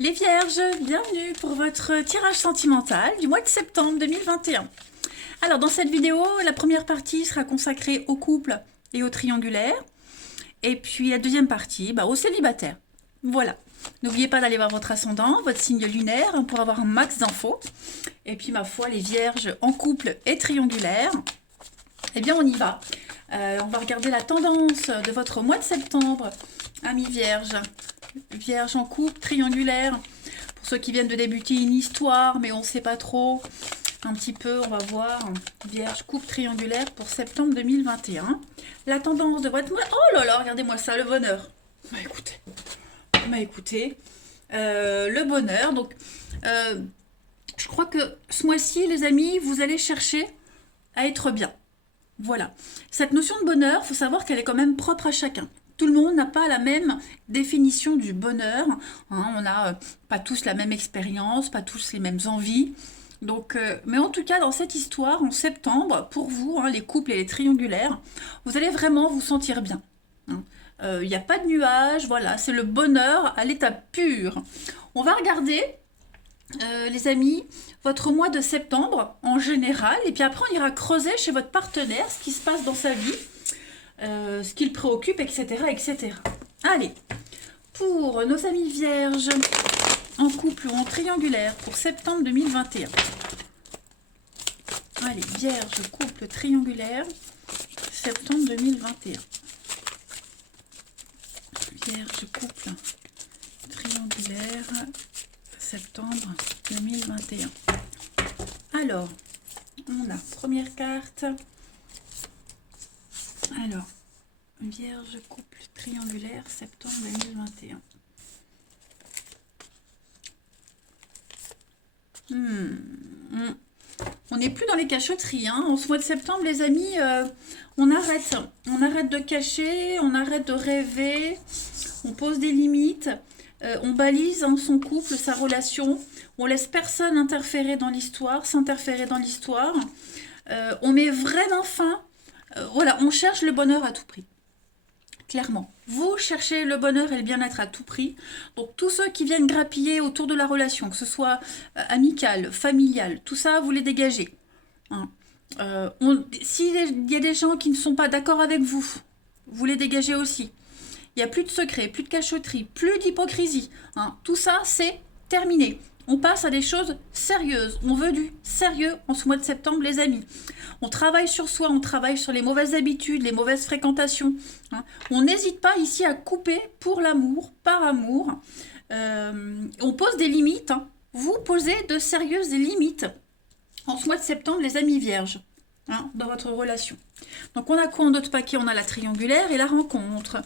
Les Vierges, bienvenue pour votre tirage sentimental du mois de septembre 2021. Alors dans cette vidéo, la première partie sera consacrée au couple et au triangulaire. Et puis la deuxième partie, au célibataire. Voilà. N'oubliez pas d'aller voir votre ascendant, votre signe lunaire, pour avoir un max d'infos. Et puis ma foi, les Vierges en couple et triangulaire. Eh bien on y va. On va regarder la tendance de votre mois de septembre, amis Vierges. Vierge en couple, triangulaire. Pour ceux qui viennent de débuter une histoire, mais on ne sait pas trop. Un petit peu, on va voir. Vierge, couple, triangulaire pour septembre 2021. La tendance de votre mois... Oh là là, regardez-moi ça, le bonheur. Écoutez. Le bonheur. Donc, je crois que ce mois-ci, les amis, vous allez chercher à être bien. Voilà. Cette notion de bonheur, il faut savoir qu'elle est quand même propre à chacun. Tout le monde n'a pas la même définition du bonheur. On n'a pas tous la même expérience, pas tous les mêmes envies. Donc, mais en tout cas, dans cette histoire, en septembre, pour vous, les couples et les triangulaires, vous allez vraiment vous sentir bien. Il n'y a pas de nuages, voilà, c'est le bonheur à l'état pur. On va regarder, les amis, votre mois de septembre en général, et puis après on ira creuser chez votre partenaire ce qui se passe dans sa vie, ce qui le préoccupe, etc., etc. Allez, pour nos amis vierges, en couple ou en triangulaire, pour septembre 2021. Allez, vierge, couple, triangulaire, septembre 2021. Vierge, couple, triangulaire, septembre 2021. Alors, on a première carte. Alors, Vierge, couple, triangulaire, septembre 2021. On n'est plus dans les cachotteries. En ce mois de septembre, les amis, on arrête. On arrête de cacher, on arrête de rêver, on pose des limites, on balise son couple, sa relation, on laisse personne interférer dans l'histoire, s'interférer dans l'histoire. On met vraiment fin. Voilà, on cherche le bonheur à tout prix. Clairement. Vous cherchez le bonheur et le bien-être à tout prix. Donc tous ceux qui viennent grappiller autour de la relation, que ce soit amical, familial, tout ça, vous les dégagez. S'il y a des gens qui ne sont pas d'accord avec vous, vous les dégagez aussi. Il n'y a plus de secret, plus de cachotterie, plus d'hypocrisie. Tout ça, c'est terminé. On passe à des choses sérieuses. On veut du sérieux en ce mois de septembre, les amis. On travaille sur soi, on travaille sur les mauvaises habitudes, les mauvaises fréquentations. On n'hésite pas ici à couper pour l'amour, par amour. On pose des limites. Vous posez de sérieuses limites en ce mois de septembre, les amis vierges, dans votre relation. Donc on a quoi en d'autres paquets? On a la triangulaire et la rencontre.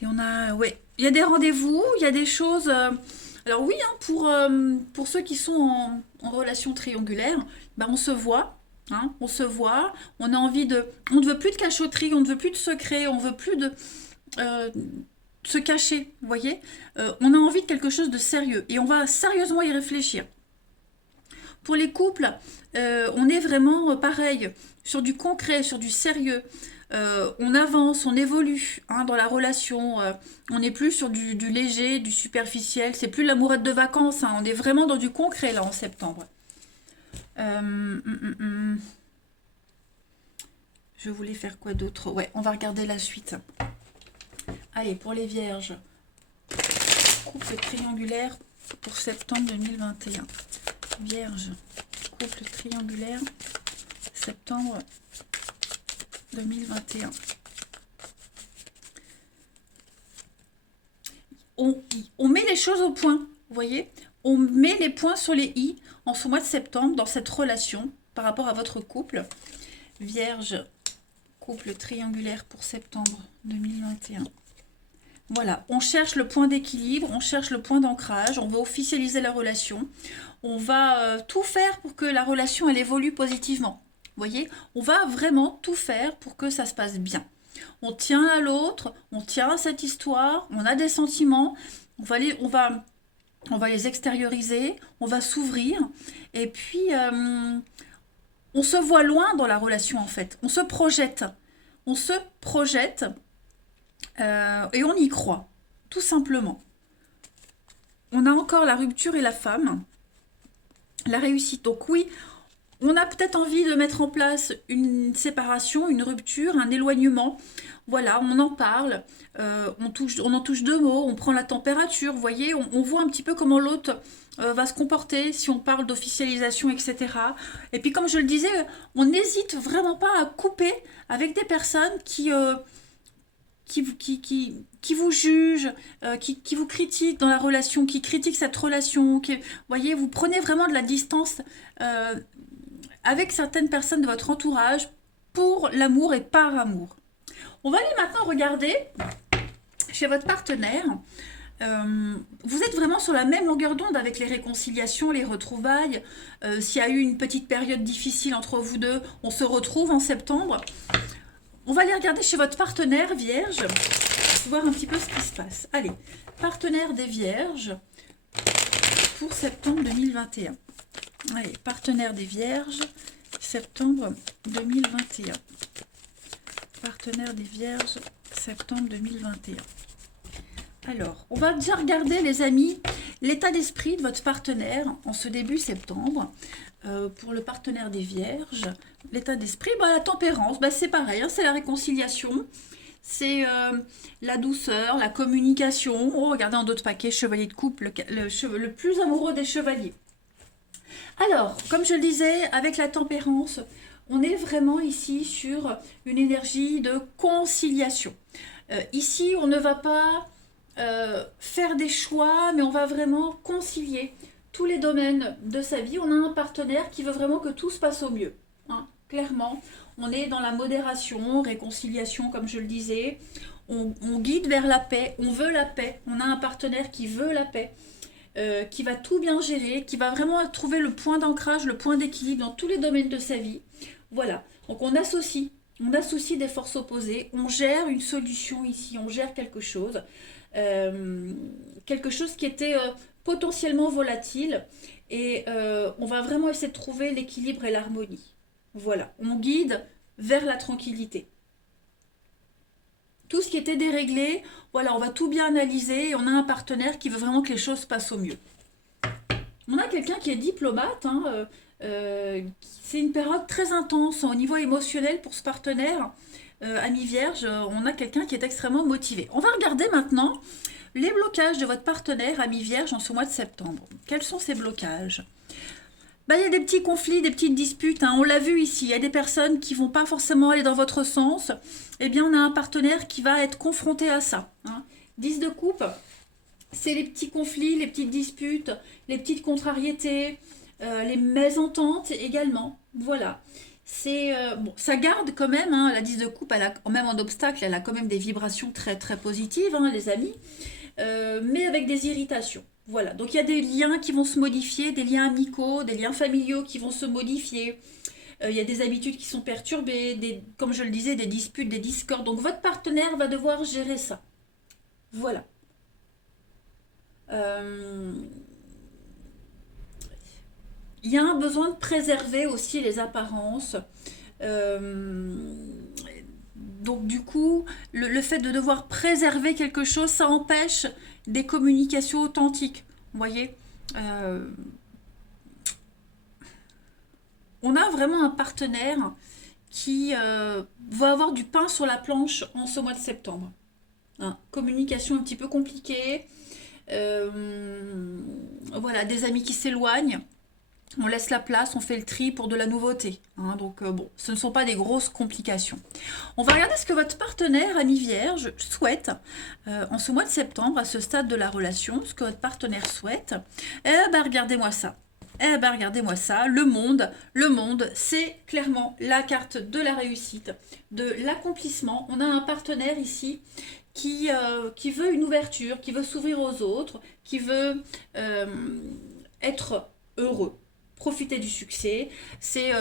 Et on a, il y a des rendez-vous, il y a des choses... Alors oui, pour ceux qui sont en relation triangulaire, on se voit. On se voit, on a envie de... On ne veut plus de cachotterie, on ne veut plus de secret, on ne veut plus de se cacher, vous voyez. On a envie de quelque chose de sérieux et on va sérieusement y réfléchir. Pour les couples, on est vraiment pareil, sur du concret, sur du sérieux. On avance, on évolue dans la relation. On n'est plus sur du léger, du superficiel. C'est plus l'amourette de vacances. On est vraiment dans du concret là en septembre. Je voulais faire quoi d'autre? On va regarder la suite. Allez, pour les vierges. Couple triangulaire pour septembre 2021. Vierge, couple triangulaire, septembre 2021. On met les choses au point, vous voyez? On met les points sur les i en ce mois de septembre dans cette relation par rapport à votre couple. Vierge, couple triangulaire pour septembre 2021. Voilà, on cherche le point d'équilibre, on cherche le point d'ancrage, on va officialiser la relation, on va tout faire pour que la relation elle évolue positivement. Vous voyez, on va vraiment tout faire pour que ça se passe bien. On tient à l'autre, on tient à cette histoire, on a des sentiments, on va les extérioriser, on va s'ouvrir, et puis on se voit loin dans la relation en fait, on se projette et on y croit, tout simplement. on a encore la rupture et la femme, la réussite. Donc oui, on a peut-être envie de mettre en place une séparation, une rupture, un éloignement. Voilà, on en parle, on en touche deux mots, on prend la température, vous voyez, on voit un petit peu comment l'autre va se comporter si on parle d'officialisation, etc. Et puis comme je le disais, on n'hésite vraiment pas à couper avec des personnes qui vous jugent, qui vous critiquent dans la relation, qui critiquent cette relation. Vous voyez, vous prenez vraiment de la distance avec certaines personnes de votre entourage pour l'amour et par amour. On va aller maintenant regarder chez votre partenaire. Vous êtes vraiment sur la même longueur d'onde avec les réconciliations, les retrouvailles. S'il y a eu une petite période difficile entre vous deux, on se retrouve en septembre. On va aller regarder chez votre partenaire vierge, pour voir un petit peu ce qui se passe. Allez, partenaire des vierges pour septembre 2021. Allez, partenaire des vierges, septembre 2021. Partenaire des vierges, septembre 2021. Alors, on va déjà regarder, les amis, l'état d'esprit de votre partenaire en ce début septembre. Pour le partenaire des vierges, l'état d'esprit, la tempérance, c'est pareil, hein, c'est la réconciliation, c'est la douceur, la communication. Oh, regardez en dos de paquet, chevalier de coupe, le plus amoureux des chevaliers. Alors, comme je le disais, avec la tempérance, on est vraiment ici sur une énergie de conciliation. Ici, on ne va pas faire des choix, mais on va vraiment concilier tous les domaines de sa vie. On a un partenaire qui veut vraiment que tout se passe au mieux. Hein. Clairement, on est dans la modération, réconciliation, comme je le disais. On guide vers la paix, on veut la paix. On a un partenaire qui veut la paix. Qui va tout bien gérer, qui va vraiment trouver le point d'ancrage, le point d'équilibre dans tous les domaines de sa vie. Voilà, donc on associe des forces opposées, on gère une solution ici, on gère quelque chose qui était potentiellement volatile, et on va vraiment essayer de trouver l'équilibre et l'harmonie. Voilà, on guide vers la tranquillité. Tout ce qui était déréglé, voilà, on va tout bien analyser et on a un partenaire qui veut vraiment que les choses passent au mieux. On a quelqu'un qui est diplomate, hein, c'est une période très intense au niveau émotionnel pour ce partenaire, ami vierge, on a quelqu'un qui est extrêmement motivé. On va regarder maintenant les blocages de votre partenaire, ami vierge, en ce mois de septembre. Quels sont ces blocages ? Il y a des petits conflits, des petites disputes, hein. On l'a vu ici, il y a des personnes qui ne vont pas forcément aller dans votre sens. Eh bien, on a un partenaire qui va être confronté à ça. Hein. 10 de coupe, c'est les petits conflits, les petites disputes, les petites contrariétés, les mésententes également. Voilà. C'est ça garde quand même, hein, la 10 de coupe, elle a, même en obstacle, elle a quand même des vibrations très très positives, hein, les amis, mais avec des irritations. Voilà, donc il y a des liens qui vont se modifier, des liens amicaux, des liens familiaux qui vont se modifier. Il y a des habitudes qui sont perturbées, comme je le disais, des disputes, des discordes. Donc votre partenaire va devoir gérer ça. Voilà. Il y a un besoin de préserver aussi les apparences. Donc du coup, le fait de devoir préserver quelque chose, ça empêche des communications authentiques. Vous voyez, on a vraiment un partenaire qui va avoir du pain sur la planche en ce mois de septembre. Hein, communication un petit peu compliquée. Voilà, des amis qui s'éloignent. On laisse la place, on fait le tri pour de la nouveauté. Hein, donc bon, ce ne sont pas des grosses complications. On va regarder ce que votre partenaire, ami vierge, souhaite en ce mois de septembre, à ce stade de la relation, ce que votre partenaire souhaite. Regardez-moi ça. Regardez-moi ça, le monde, c'est clairement la carte de la réussite, de l'accomplissement. On a un partenaire ici qui veut une ouverture, qui veut s'ouvrir aux autres, qui veut être heureux. Profiter du succès, c'est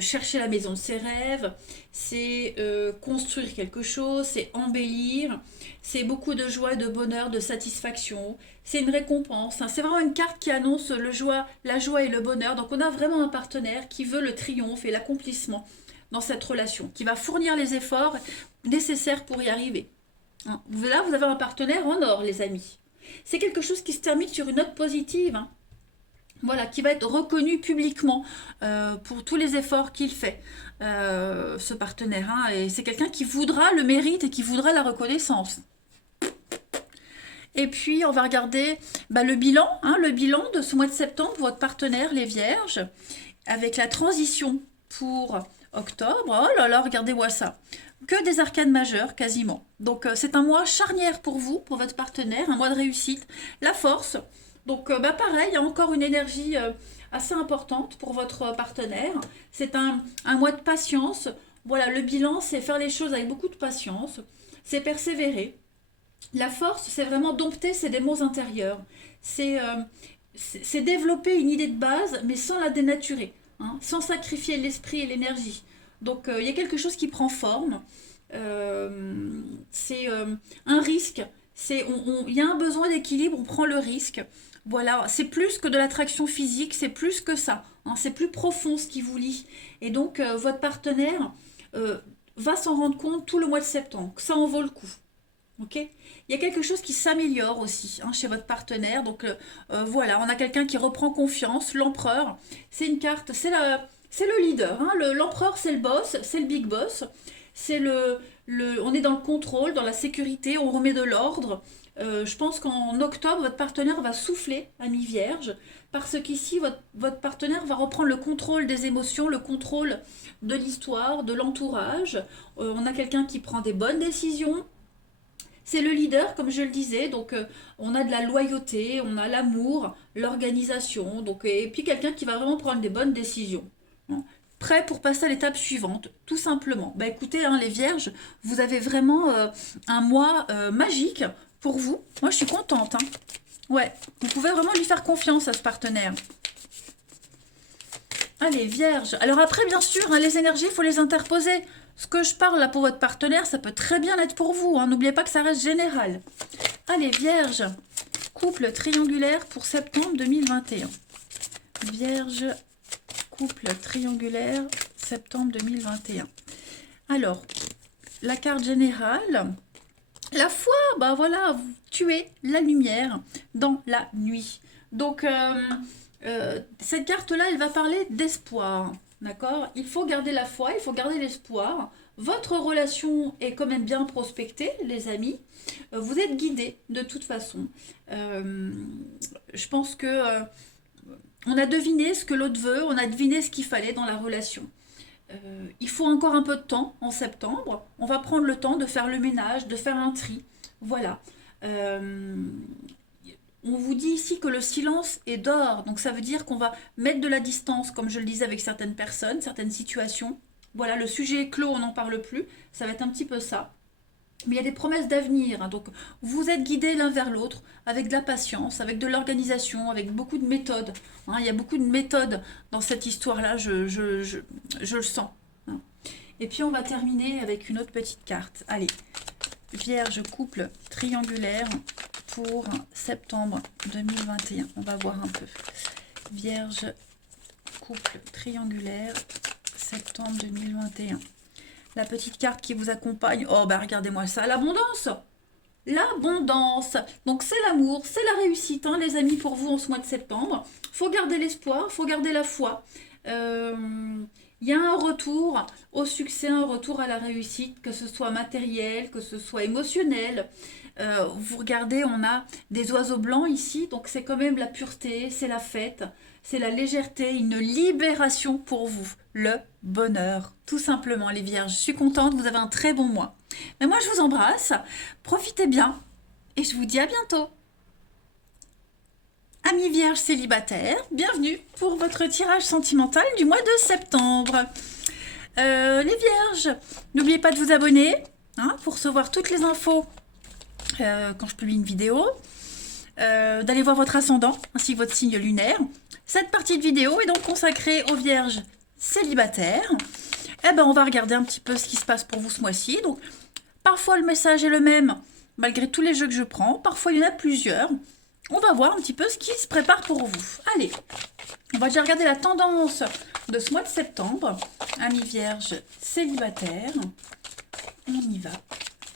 chercher la maison de ses rêves, c'est construire quelque chose, c'est embellir, c'est beaucoup de joie, de bonheur, de satisfaction, c'est une récompense. Hein. C'est vraiment une carte qui annonce la joie et le bonheur. Donc on a vraiment un partenaire qui veut le triomphe et l'accomplissement dans cette relation, qui va fournir les efforts nécessaires pour y arriver. Hein. Là, vous avez un partenaire en or, les amis. C'est quelque chose qui se termine sur une note positive, hein. Voilà, qui va être reconnu publiquement pour tous les efforts qu'il fait, ce partenaire, hein. Et c'est quelqu'un qui voudra le mérite et qui voudra la reconnaissance. Et puis, on va regarder le bilan, hein, le bilan de ce mois de septembre, votre partenaire, les Vierges, avec la transition pour octobre. Oh là là, regardez-moi ça. Que des arcanes majeures, quasiment. Donc, c'est un mois charnière pour vous, pour votre partenaire, un mois de réussite. La force. Donc, pareil, il y a encore une énergie assez importante pour votre partenaire. C'est un mois de patience. Voilà, le bilan, c'est faire les choses avec beaucoup de patience. C'est persévérer. La force, c'est vraiment dompter ses démons intérieurs. C'est développer une idée de base, mais sans la dénaturer, hein, sans sacrifier l'esprit et l'énergie. Donc, il y a quelque chose qui prend forme. C'est un risque. Il y a un besoin d'équilibre, on prend le risque. Voilà, c'est plus que de l'attraction physique, c'est plus que ça, hein, c'est plus profond ce qui vous lie. Et donc, votre partenaire va s'en rendre compte tout le mois de septembre, que ça en vaut le coup. Ok. Il y a quelque chose qui s'améliore aussi, hein, chez votre partenaire. Donc, voilà, on a quelqu'un qui reprend confiance. L'empereur, c'est une carte, c'est le leader, hein. L'empereur, c'est le boss, c'est le big boss. C'est on est dans le contrôle, dans la sécurité, on remet de l'ordre. Je pense qu'en octobre, votre partenaire va souffler, ami Vierge, parce qu'ici, votre partenaire va reprendre le contrôle des émotions, le contrôle de l'histoire, de l'entourage. On a quelqu'un qui prend des bonnes décisions. C'est le leader, comme je le disais, donc on a de la loyauté, on a l'amour, l'organisation, donc, et puis quelqu'un qui va vraiment prendre des bonnes décisions, hein. Prêt pour passer à l'étape suivante, tout simplement. Bah écoutez, hein, les Vierges, vous avez vraiment un mois magique pour vous. Moi, je suis contente, hein. Ouais, vous pouvez vraiment lui faire confiance à ce partenaire. Allez, Vierge. Alors après, bien sûr, hein, les énergies, il faut les interposer. Ce que je parle là pour votre partenaire, ça peut très bien être pour vous, hein. N'oubliez pas que ça reste général. Allez, Vierge. Couple triangulaire pour septembre 2021. Vierge. Couple triangulaire, septembre 2021. Alors, la carte générale, la foi, bah voilà, vous tuez la lumière dans la nuit. Donc, cette carte-là, elle va parler d'espoir, d'accord? Il faut garder la foi, il faut garder l'espoir. Votre relation est quand même bien prospectée, les amis. Vous êtes guidés de toute façon. Je pense que... on a deviné ce que l'autre veut, on a deviné ce qu'il fallait dans la relation. Il faut encore un peu de temps en septembre. On va prendre le temps de faire le ménage, de faire un tri. Voilà. On vous dit ici que le silence est d'or. Donc ça veut dire qu'on va mettre de la distance, comme je le disais avec certaines personnes, certaines situations. Voilà, le sujet est clos, on n'en parle plus. Ça va être un petit peu ça. Mais il y a des promesses d'avenir, hein. Donc vous êtes guidés l'un vers l'autre avec de la patience, avec de l'organisation, avec beaucoup de méthodes, hein. Il y a beaucoup de méthodes dans cette histoire-là, je le sens, hein. Et puis on va terminer avec une autre petite carte. Allez, Vierge couple triangulaire pour septembre 2021. On va voir un peu. Vierge couple triangulaire septembre 2021. La petite carte qui vous accompagne. Oh, bah regardez-moi ça, l'abondance. L'abondance. Donc, c'est l'amour, c'est la réussite, hein, les amis, pour vous en ce mois de septembre. Faut garder l'espoir, faut garder la foi. Il y a un retour au succès, un retour à la réussite, que ce soit matériel, que ce soit émotionnel. Vous regardez, on a des oiseaux blancs ici, donc c'est quand même la pureté, c'est la fête, c'est la légèreté, une libération pour vous, le bonheur, tout simplement les Vierges. Je suis contente, vous avez un très bon mois. Mais moi je vous embrasse, profitez bien et je vous dis à bientôt. Amis Vierges célibataires, bienvenue pour votre tirage sentimental du mois de septembre. Les Vierges, n'oubliez pas de vous abonner, hein, pour recevoir toutes les infos quand je publie une vidéo, d'aller voir votre ascendant ainsi que votre signe lunaire. Cette partie de vidéo est donc consacrée aux Vierges célibataires. Eh ben, on va regarder un petit peu ce qui se passe pour vous ce mois-ci. Donc, parfois le message est le même malgré tous les jeux que je prends. Parfois il y en a plusieurs. On va voir un petit peu ce qui se prépare pour vous. Allez, on va déjà regarder la tendance de ce mois de septembre. Amis Vierges célibataires. On y va.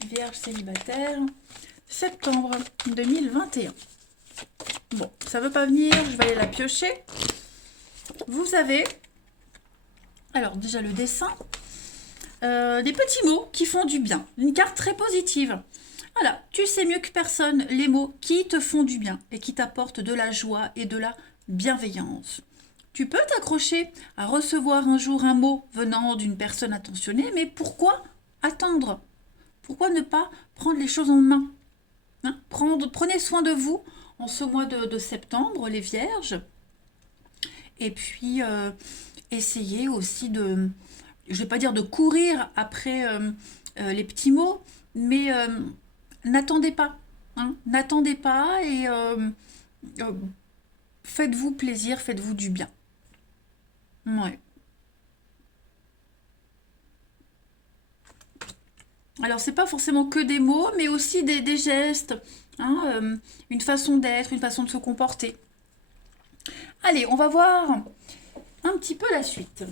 Vierge célibataire. septembre 2021. Bon, ça veut pas venir, je vais aller la piocher. Vous avez, alors déjà le dessin, des petits mots qui font du bien. Une carte très positive. Voilà, tu sais mieux que personne les mots qui te font du bien et qui t'apportent de la joie et de la bienveillance. Tu peux t'accrocher à recevoir un jour un mot venant d'une personne attentionnée, mais pourquoi attendre? Pourquoi ne pas prendre les choses en main, hein? Prenez soin de vous en ce mois de septembre, les vierges. Et puis, essayez aussi de, je ne vais pas dire de courir après les petits mots, mais n'attendez pas. Hein, n'attendez pas et faites-vous plaisir, faites-vous du bien. Ouais. Alors, c'est pas forcément que des mots, mais aussi des gestes, hein, une façon d'être, une façon de se comporter. Allez, on va voir un petit peu la suite.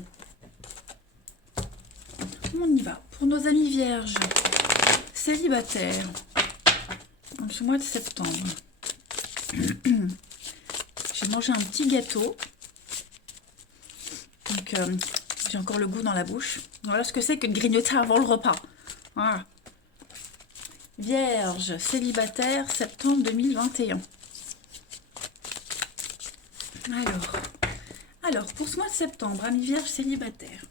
On y va. Pour nos amis vierges, célibataires, en ce mois de septembre. J'ai mangé un petit gâteau. Donc, j'ai encore le goût dans la bouche. Voilà ce que c'est que de grignoter avant le repas. Voilà. Vierge, célibataire, septembre 2021. Alors, pour ce mois de septembre, amis vierges célibataires,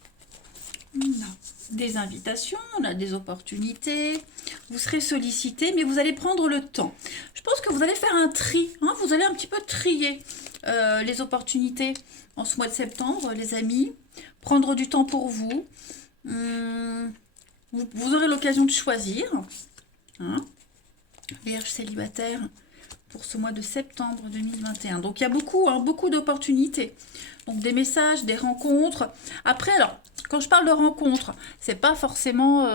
on a des invitations, on a des opportunités, vous serez sollicité, mais vous allez prendre le temps. Je pense que vous allez faire un tri, hein, vous allez un petit peu trier les opportunités en ce mois de septembre, les amis, prendre du temps pour vous. Vous aurez l'occasion de choisir, hein, vierge célibataire, pour ce mois de septembre 2021. Donc, il y a beaucoup, hein, beaucoup d'opportunités. Donc, des messages, des rencontres. Après, alors, quand je parle de rencontres, c'est pas forcément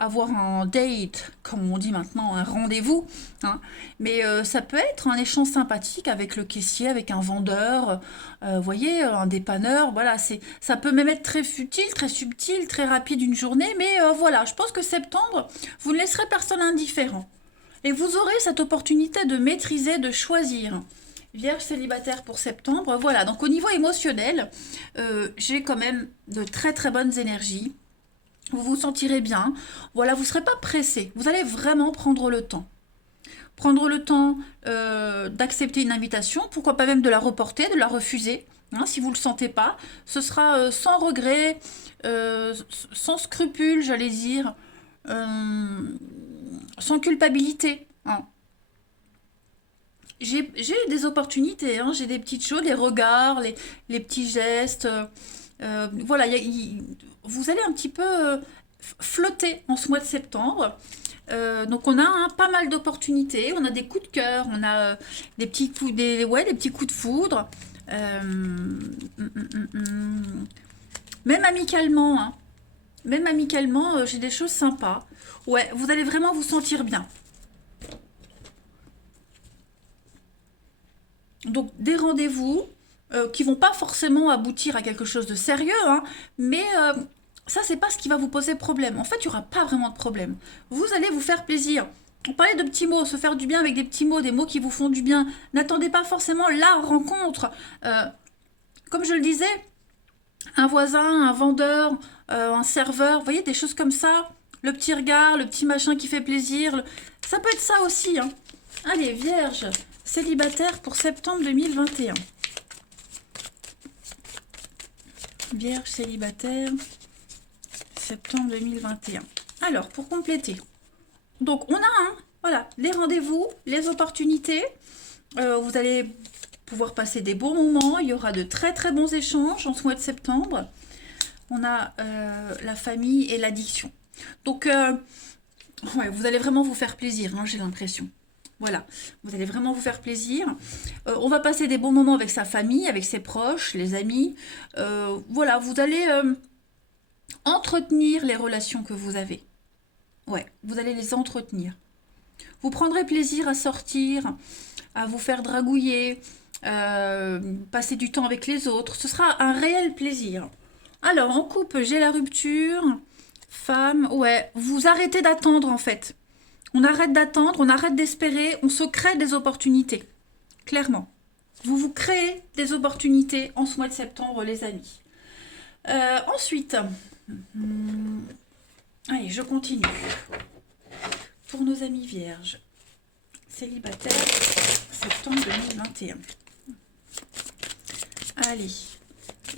avoir un date, comme on dit maintenant, un rendez-vous. Hein, mais ça peut être un échange sympathique avec le caissier, avec un vendeur, vous voyez, un dépanneur. Voilà, ça peut même être très futile, très subtil, très rapide une journée. Mais voilà, je pense que septembre, vous ne laisserez personne indifférent. Et vous aurez cette opportunité de maîtriser, de choisir. Vierge célibataire pour septembre, voilà. Donc au niveau émotionnel, j'ai quand même de très très bonnes énergies. Vous vous sentirez bien. Voilà, vous ne serez pas pressé. Vous allez vraiment prendre le temps. Prendre le temps d'accepter une invitation, pourquoi pas même de la reporter, de la refuser. Hein, si vous ne le sentez pas, ce sera sans regret, sans scrupule, j'allais dire. Sans culpabilité. Hein. J'ai des opportunités, hein, j'ai des petites choses, les regards, les petits gestes. Voilà, vous allez un petit peu flotter en ce mois de septembre. Donc on a pas mal d'opportunités, on a des coups de cœur, on a des petits coups, des petits coups de foudre. Même amicalement, hein. Même amicalement, j'ai des choses sympas. Ouais, vous allez vraiment vous sentir bien. Donc, des rendez-vous qui vont pas forcément aboutir à quelque chose de sérieux, hein, mais ça, c'est pas ce qui va vous poser problème. En fait, il n'y aura pas vraiment de problème. Vous allez vous faire plaisir. On parlait de petits mots, se faire du bien avec des petits mots, des mots qui vous font du bien. N'attendez pas forcément la rencontre. Comme je le disais, un voisin, un vendeur, un serveur, vous voyez, des choses comme ça. Le petit regard, le petit machin qui fait plaisir. Ça peut être ça aussi. Hein. Allez, vierge, célibataire pour septembre 2021. Vierge, célibataire, septembre 2021. Alors, pour compléter. Donc, on a voilà, les rendez-vous, les opportunités. Vous allez pouvoir passer des bons moments. Il y aura de très très bons échanges en ce mois de septembre. On a la famille et l'addiction. Donc, ouais, vous allez vraiment vous faire plaisir, hein, j'ai l'impression. Voilà, vous allez vraiment vous faire plaisir. On va passer des bons moments avec sa famille, avec ses proches, les amis. Voilà, vous allez entretenir les relations que vous avez. Ouais, vous allez les entretenir. Vous prendrez plaisir à sortir, à vous faire dragouiller, passer du temps avec les autres. Ce sera un réel plaisir. Alors, en couple, j'ai la rupture. Femme, ouais, vous arrêtez d'attendre en fait. On arrête d'attendre, on arrête d'espérer, on se crée des opportunités. Clairement. Vous vous créez des opportunités en ce mois de septembre, les amis. Ensuite, allez, je continue. Pour nos amis vierges, célibataires, septembre 2021. Allez,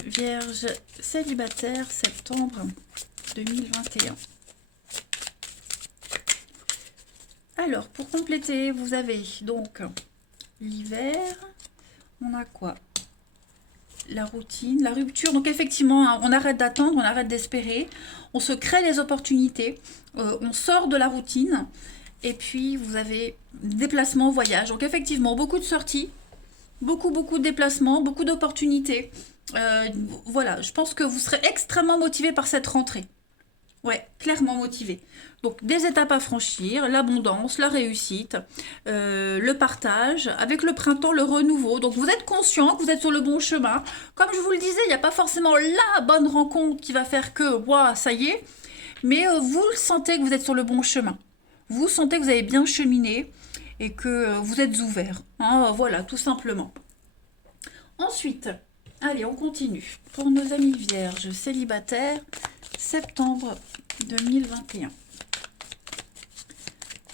vierge célibataire, septembre 2021. Alors, pour compléter, vous avez donc l'hiver. On a quoi? La routine, la rupture. Donc effectivement, on arrête d'attendre, on arrête d'espérer. On se crée les opportunités. On sort de la routine. Et puis, vous avez déplacement, voyage. Donc effectivement, beaucoup de sorties. Beaucoup de déplacements, beaucoup d'opportunités. Voilà, je pense que vous serez extrêmement motivé par cette rentrée. Ouais, clairement motivé. Donc, des étapes à franchir, l'abondance, la réussite, le partage, avec le printemps, le renouveau. Donc, vous êtes conscient que vous êtes sur le bon chemin. Comme je vous le disais, il n'y a pas forcément la bonne rencontre qui va faire que, waouh, ça y est. Mais vous le sentez que vous êtes sur le bon chemin. Vous sentez que vous avez bien cheminé et que vous êtes ouvert. Hein, voilà, tout simplement. Ensuite, allez, on continue. Pour nos amis vierges célibataires, septembre 2021.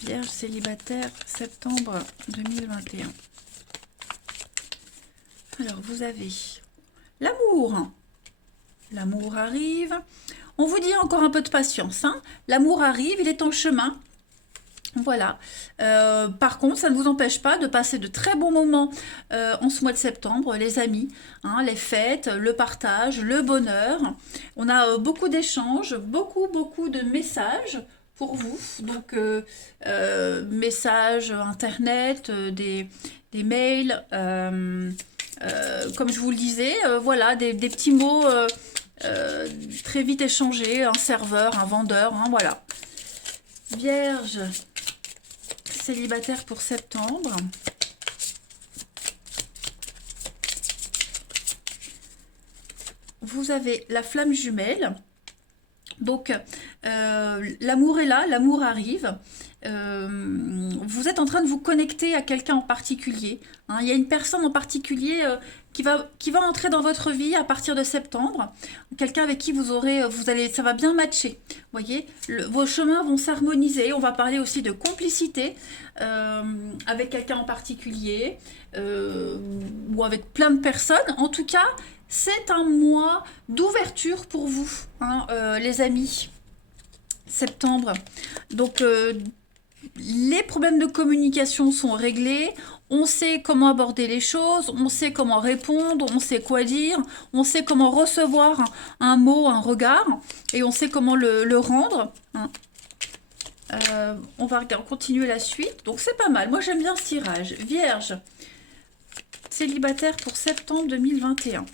Vierge célibataire, septembre 2021. Alors, vous avez l'amour. L'amour arrive. On vous dit encore un peu de patience. Hein. L'amour arrive, il est en chemin. Voilà. Par contre, ça ne vous empêche pas de passer de très bons moments en ce mois de septembre, les amis, hein, les fêtes, le partage, le bonheur. On a beaucoup d'échanges, beaucoup de messages pour vous. Donc, messages internet, des mails, comme je vous le disais, voilà, des petits mots très vite échangés, un serveur, un vendeur, hein, voilà. Vierge célibataire pour septembre. Vous avez la flamme jumelle. Donc, l'amour est là, l'amour arrive. Vous êtes en train de vous connecter à quelqu'un en particulier. Hein. Il y a une personne en particulier qui va entrer dans votre vie à partir de septembre. Quelqu'un avec qui ça va bien matcher. Vous voyez, vos chemins vont s'harmoniser. On va parler aussi de complicité avec quelqu'un en particulier ou avec plein de personnes. En tout cas, c'est un mois d'ouverture pour vous, hein, les amis. Septembre. Donc, les problèmes de communication sont réglés. On sait comment aborder les choses, on sait comment répondre, on sait quoi dire, on sait comment recevoir un mot, un regard, et on sait comment le rendre. Hein. On va continuer la suite. Donc, c'est pas mal. Moi, j'aime bien ce tirage. Vierge, célibataire pour septembre 2021.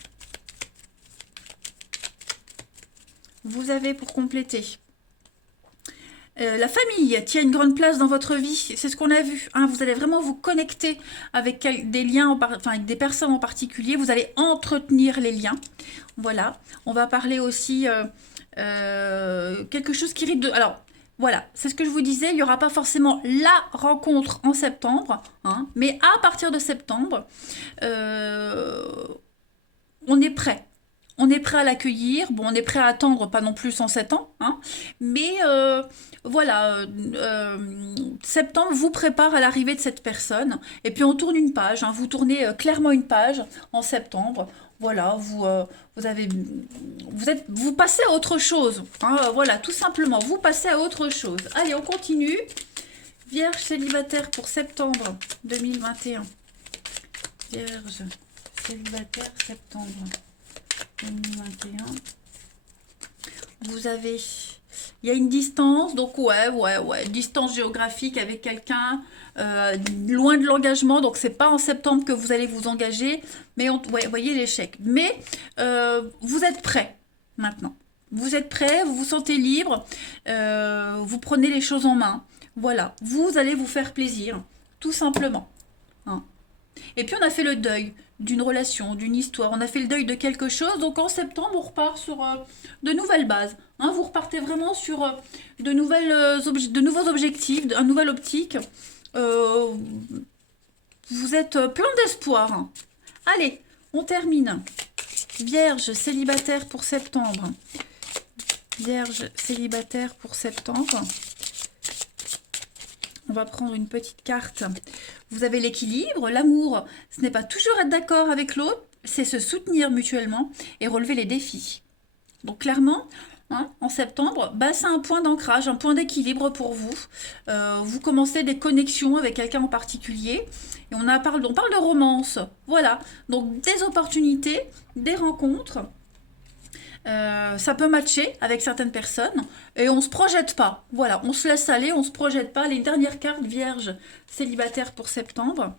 Vous avez pour compléter la famille tient une grande place dans votre vie, c'est ce qu'on a vu. Hein. Vous allez vraiment vous connecter avec des liens, avec des personnes en particulier. Vous allez entretenir les liens. Voilà. On va parler aussi quelque chose qui risque de... Alors, voilà, c'est ce que je vous disais. Il n'y aura pas forcément la rencontre en septembre, hein, mais à partir de septembre, on est prêt. On est prêt à l'accueillir. Bon, on est prêt à attendre, pas non plus 107 ans, hein, mais voilà, septembre vous prépare à l'arrivée de cette personne. Et puis on tourne une page, hein, vous tournez clairement une page en septembre. Voilà, vous passez à autre chose. Hein, voilà, tout simplement, vous passez à autre chose. Allez, on continue. Vierge célibataire pour septembre 2021. Vierge célibataire septembre 2021. Vous avez... Il y a une distance, donc ouais, distance géographique avec quelqu'un, loin de l'engagement, donc c'est pas en septembre que vous allez vous engager, mais voyez l'échec. Mais vous êtes prêt maintenant. Vous êtes prêt, vous vous sentez libre, vous prenez les choses en main. Voilà, vous allez vous faire plaisir, tout simplement. Hein. Et puis on a fait le deuil d'une relation, d'une histoire, on a fait le deuil de quelque chose. Donc en septembre, on repart sur de nouvelles bases. Hein. Vous repartez vraiment sur de nouveaux objectifs, un nouvel optique. Euh, vous êtes plein d'espoir. Hein. Allez, on termine. Vierge célibataire pour septembre. Vierge célibataire pour septembre. On va prendre une petite carte. Vous avez l'équilibre, l'amour. Ce n'est pas toujours être d'accord avec l'autre, c'est se soutenir mutuellement et relever les défis. Donc clairement, hein, en septembre, bah, c'est un point d'ancrage, un point d'équilibre pour vous. Vous commencez des connexions avec quelqu'un en particulier. Et on parle de romance. Voilà. Donc des opportunités, des rencontres. Ça peut matcher avec certaines personnes et on se projette pas. Voilà, on se laisse aller, on se projette pas. Les dernières cartes vierges célibataires pour septembre.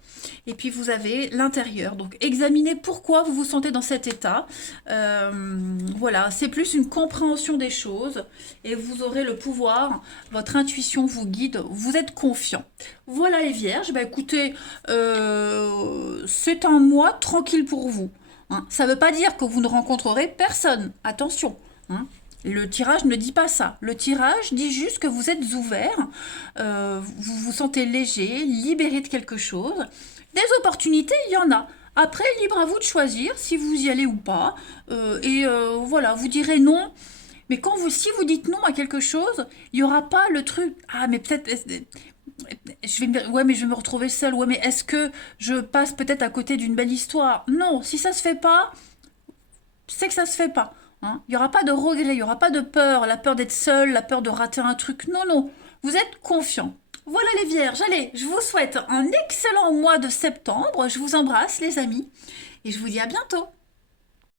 Et puis vous avez l'intérieur. Donc examinez pourquoi vous vous sentez dans cet état. Voilà, c'est plus une compréhension des choses et vous aurez le pouvoir. Votre intuition vous guide. Vous êtes confiant. Voilà les vierges. Bah écoutez, c'est un mois tranquille pour vous. Hein. Ça ne veut pas dire que vous ne rencontrerez personne. Attention. Hein. Le tirage ne dit pas ça. Le tirage dit juste que vous êtes ouvert, vous vous sentez léger, libéré de quelque chose. Des opportunités, il y en a. Après, libre à vous de choisir si vous y allez ou pas. Voilà, vous direz non. Mais si vous dites non à quelque chose, il n'y aura pas le truc. Ah, mais peut-être. Ouais, mais je vais me retrouver seule. Ouais, mais est-ce que je passe peut-être à côté d'une belle histoire? Non, si ça se fait pas, c'est que ça se fait pas. Hein. Il n'y aura pas de regret, il n'y aura pas de peur, la peur d'être seule, la peur de rater un truc. Non, non, vous êtes confiant. Voilà les vierges, allez, je vous souhaite un excellent mois de septembre. Je vous embrasse les amis et je vous dis à bientôt.